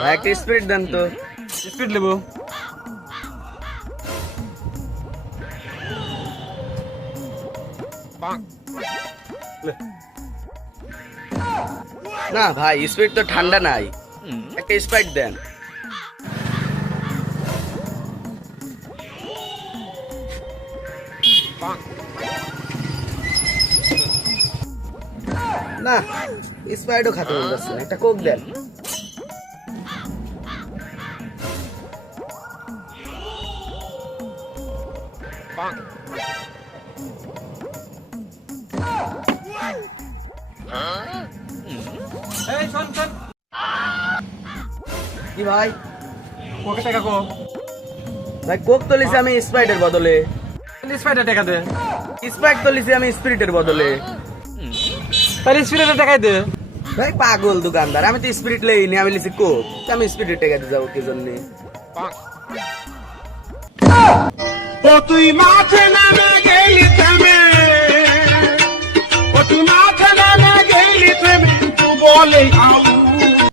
ভাই একটা স্পিরিট দেন তো। স্পিড নেবো। না ভাই স্পিরিট তো ঠান্ডা নাই, একটা স্প্রাইট দেন। না স্প্রাইটও খাতে মন যাচ্ছে না, একটা কোক দেন। এই শোন শোন, কি ভাই? ওকে টাকা কো। ভাই কোক তো লিছি আমি স্প্রাইটের বদলে, স্পাইডার টাকা দে। স্প্রাইট তো লিছি আমি স্পিরিটের বদলে। তাহলে স্পিডের টাকাই দে। ভাই পাগল দোকানদার, আমি তো স্পিরিট লইনি, আমি লিছি কোক, আমি স্পিরিট টাকা দিয়ে যাবো কি জন্য? ও তুই মাঠে নামে গেলি থেমে, ও তুই মাঠে নামে গেলি থেমে, তুই বলে আউ